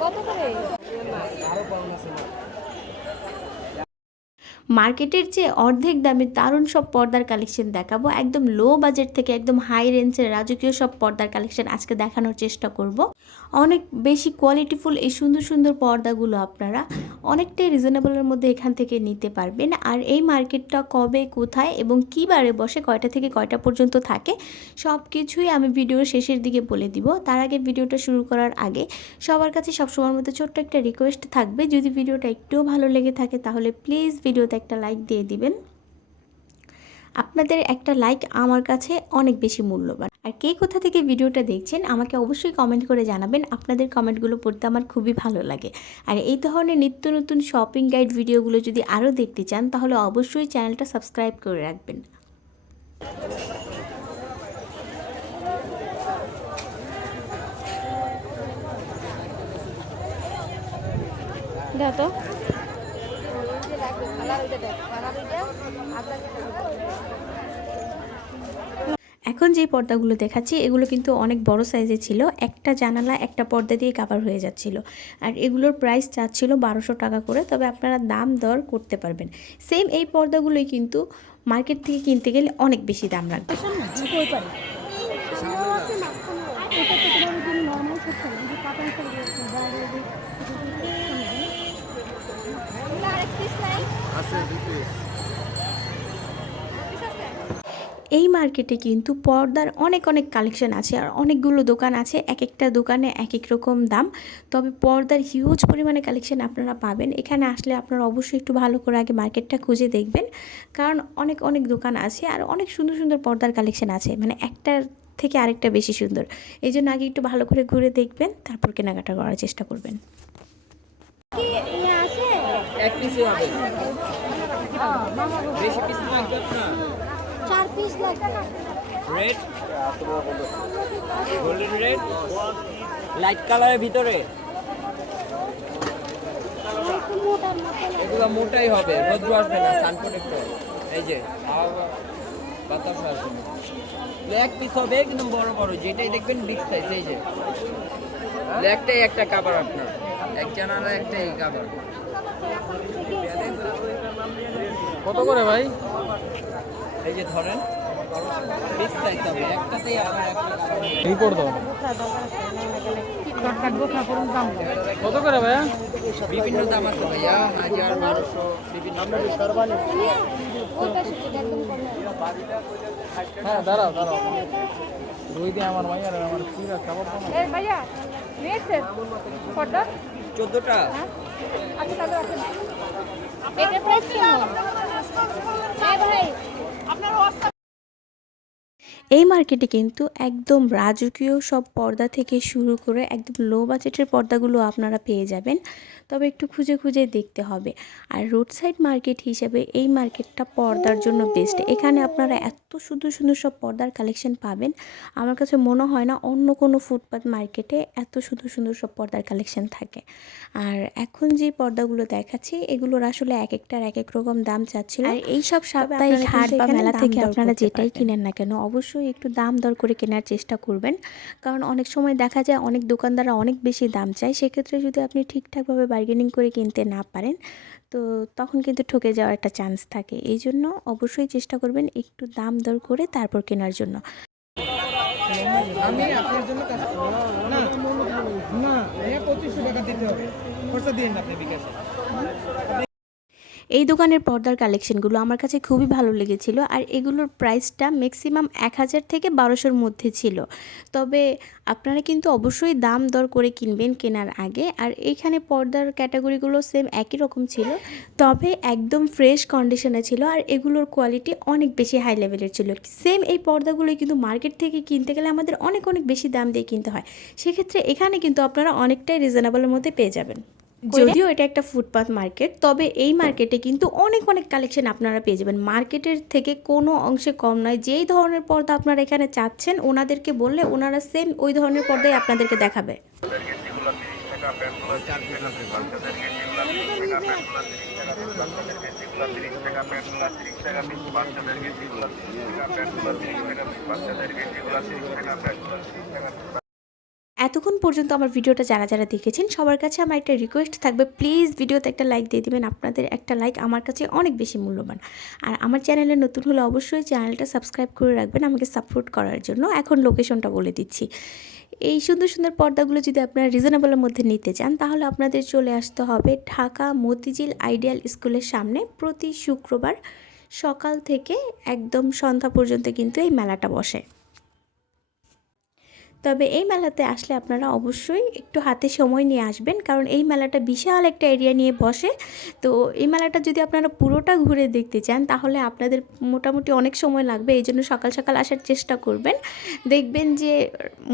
কত করে? মার্কেটের চেয়ে অর্ধেক দামে দারুণ সব পর্দার কালেকশন দেখাবো। একদম লো বাজেট থেকে একদম হাই রেঞ্জের রাজকীয় সব পর্দার কালেকশন আজকে দেখানোর চেষ্টা করব। অনেক বেশি কোয়ালিটিফুল এই সুন্দর সুন্দর পর্দাগুলো আপনারা অনেকটাই রিজনেবলের মধ্যে এখান থেকে নিতে পারবেন। আর এই মার্কেটটা কবে, কোথায় এবং কী বারে বসে কয়টা থেকে কয়টা পর্যন্ত থাকে সব কিছুই আমি ভিডিওর শেষের দিকে বলে দিব। তার আগে ভিডিওটা শুরু করার আগে সবার কাছে সবসময়ের মতো ছোট্ট একটা রিকোয়েস্ট থাকবে। যদি ভিডিওটা একটুও ভালো লেগে থাকে তাহলে প্লিজ ভিডিওতে একটা লাইক দিয়ে দিবেন। আপনাদের একটা লাইক আমার কাছে অনেক বেশি মূল্যবান। আর কে কোথা থেকে ভিডিওটা দেখছেন, আমাকে অবশ্যই কমেন্ট করে জানাবেন। আপনাদের কমেন্টগুলো পড়তে আমার খুবই ভালো লাগে। আর এই ধরনের নিত্য নতুন শপিং গাইড ভিডিওগুলো যদি আরও দেখতে চান, তাহলে অবশ্যই চ্যানেলটা সাবস্ক্রাইব করে রাখবেন। তো। এখন যে পর্দাগুলো দেখাচ্ছি, এগুলো কিন্তু অনেক বড় সাইজে ছিল। একটা জানালা, একটা পর্দা দিয়ে কাভার হয়ে যাচ্ছিল। আর এগুলোর প্রাইস চাচ্ছিল বারোশো টাকা করে, তবে আপনারা দাম দর করতে পারবেন। সেম এই পর্দাগুলোই কিন্তু মার্কেট থেকে কিনতে গেলে অনেক বেশি দাম লাগবে। এই মার্কেটে কিন্তু পর্দার অনেক অনেক কালেকশন আছে আর অনেকগুলো দোকান আছে এক একটা দোকানে এক এক রকম দাম। তবে পর্দার হিউজ পরিমাণে কালেকশন আপনারা পাবেন। এখানে আসলে আপনারা অবশ্যই একটু ভালো করে আগে মার্কেটটা খুঁজে দেখবেন। কারণ অনেক অনেক দোকান আছে আর অনেক সুন্দর সুন্দর পর্দার কালেকশন আছে। মানে একটার থেকে আরেকটা বেশি সুন্দর। এই জন্য আগে একটু ভালো করে ঘুরে দেখবেন তারপর কেনাকাটা করার চেষ্টা করবেন। কি ইয়ে আছে? এক পিসই হবে। বেশি পিস লাগবে না। চার পিস লাগবে। রেড গোল্ডেন রেড লাইট কালারের ভিতরে। এগুলো মোটাই হবে রোদ্র আসবে না সান প্রোটেক্টর এই যে বাতাস আসবে। এক পিস হবে কিন্তু বড় বড় যেটাই দেখবেন বিগ সাইজ এই যে। এগুলো একটাই একটা কাবার আপনার। এক জানালা একটাই কাবার কত করে ভাই? এই যে ধরেন বিগ হবে। একটাতেই আবার একটা cover। এই করে দাও কত করে ভাইয়া? বিভিন্ন দাম আছে ভাইয়া হাজার বারোশো বিভিন্ন হ্যাঁ দাঁড়াও দাঁড়াও। রুই দিয়ে আমার মাইয়ার আমার কি খাবার ভাইয়া নিয়েছেন কত চোদ্দোটা। আচ্ছা তাহলে এটা প্রাইস কেমন ভাই awesome. এই মার্কেটে কিন্তু একদম রাজকীয় সব পর্দা থেকে শুরু করে একদম লো বাজেটের পর্দাগুলো আপনারা পেয়ে যাবেন। তবে একটু খুঁজে খুঁজে দেখতে হবে। আর রোড সাইড মার্কেট হিসেবে এই মার্কেটটা পর্দার জন্য বেস্ট এখানে আপনারা এত সুন্দর সুন্দর সব পর্দার কালেকশন পাবেন। আমার কাছে মনে হয় না অন্য কোনো ফুটপাথ মার্কেটে এত সুন্দর সুন্দর সব পর্দার কালেকশন থাকে। আর এখন যে পর্দাগুলো দেখাচ্ছি এগুলোর আসলে এক একটার এক এক রকম দাম চাচ্ছিল। আর এই সব সাপ্তাহিক হাট বা মেলা থেকে আপনারা যেটাই কিনেন না কেন অবশ্যই একটু দাম দর করে কেনার চেষ্টা করবেন। কারণ অনেক সময় দেখা যায় অনেক দোকানদাররা অনেক বেশি দাম চায়। সেক্ষেত্রে যদি আপনি ঠিকঠাকভাবে বার্গেনিং করে কিনতে না পারেন, তো তখন কিন্তু ঠকে যাওয়ার একটা চান্স থাকে। এই জন্য অবশ্যই চেষ্টা করবেন একটু দাম দর করে তারপর কেনার জন্য। আমি আপনার জন্য না না পঁচিশশো টাকা দিতে হবে। দিয়ে আপনি এই দোকানের পর্দার কালেকশনগুলো আমার কাছে খুবই ভালো লেগেছিল আর এগুলোর প্রাইসটা ম্যাক্সিমাম এক হাজার থেকে বারোশোর মধ্যে ছিল। তবে আপনারা কিন্তু অবশ্যই দাম দর করে কিনবেন কেনার আগে আর এইখানে পর্দার ক্যাটাগরিগুলো সেম একই রকম ছিল, তবে একদম ফ্রেশ কন্ডিশনে ছিল আর এগুলোর কোয়ালিটি অনেক বেশি হাই লেভেলের ছিল। সেম এই পর্দাগুলো কিন্তু মার্কেট থেকে কিনতে গেলে আমাদের অনেক অনেক বেশি দাম দিয়ে কিনতে হয়। সেক্ষেত্রে এখানে কিন্তু আপনারা অনেকটাই রিজনেবলের মধ্যে পেয়ে যাবেন। যদিও এটা একটা ফুটপাথ মার্কেট, তবে এই মার্কেটে কিন্তু অনেক অনেক কালেকশন আপনারা পেয়ে যাবেন। মার্কেটের থেকে কোনো অংশে কম নয়। যেই ধরনের পর্দা আপনারা এখানে চাচ্ছেন, ওনাদেরকে বললে ওনারা সেম ওই ধরনের পর্দাই আপনাদেরকে দেখাবে। এতক্ষণ পর্যন্ত আমার ভিডিওটা যারা যারা দেখেছেন, সবার কাছে আমার একটা রিকোয়েস্ট থাকবে প্লিজ ভিডিওতে একটা লাইক দিয়ে দিবেন, আপনাদের একটা লাইক আমার কাছে অনেক বেশি মূল্যবান। আর আমার চ্যানেলে নতুন হলে অবশ্যই চ্যানেলটা সাবস্ক্রাইব করে রাখবেন, আমাকে সাপোর্ট করার জন্য। এখন লোকেশনটা বলে দিচ্ছি। এই সুন্দর সুন্দর পর্দাগুলো যদি আপনারা রিজনেবলের মধ্যে নিতে চান, তাহলে আপনাদের চলে আসতে হবে ঢাকা মতিঝিল আইডিয়াল স্কুলের সামনে প্রতি শুক্রবার সকাল থেকে একদম সন্ধ্যা পর্যন্ত কিন্তু এই মেলাটা বসে। তবে এই মেলাতে আসলে আপনারা অবশ্যই একটু হাতে সময় নিয়ে আসবেন, কারণ এই মেলাটা বিশাল একটা এরিয়া নিয়ে বসে। তো এই মেলাটা যদি আপনারা পুরোটা ঘুরে দেখতে চান, তাহলে আপনাদের মোটামুটি অনেক সময় লাগবে, এই জন্য সকাল সকাল আসার চেষ্টা করবেন। দেখবেন যে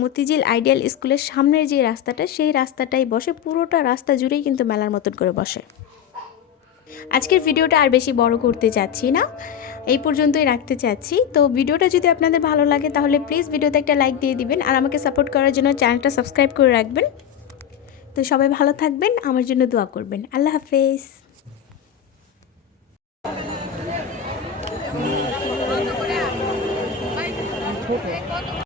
মতিঝিল আইডিয়াল স্কুলের সামনের যে রাস্তাটা, সেই রাস্তাটাই বসে পুরোটা রাস্তা জুড়েই কিন্তু মেলার মতন করে বসে। আজকের ভিডিওটা আর বেশি বড় করতে চাচ্ছি না। এই পর্যন্তই রাখতে চাচ্ছি। তো ভিডিওটা যদি আপনাদের ভালো লাগে তাহলে প্লিজ ভিডিওতে একটা লাইক দিয়ে দিবেন আর আমাকে সাপোর্ট করার জন্য চ্যানেলটা সাবস্ক্রাইব করে রাখবেন। তো সবাই ভালো থাকবেন, আমার জন্য দোয়া করবেন। আল্লাহ হাফেজ।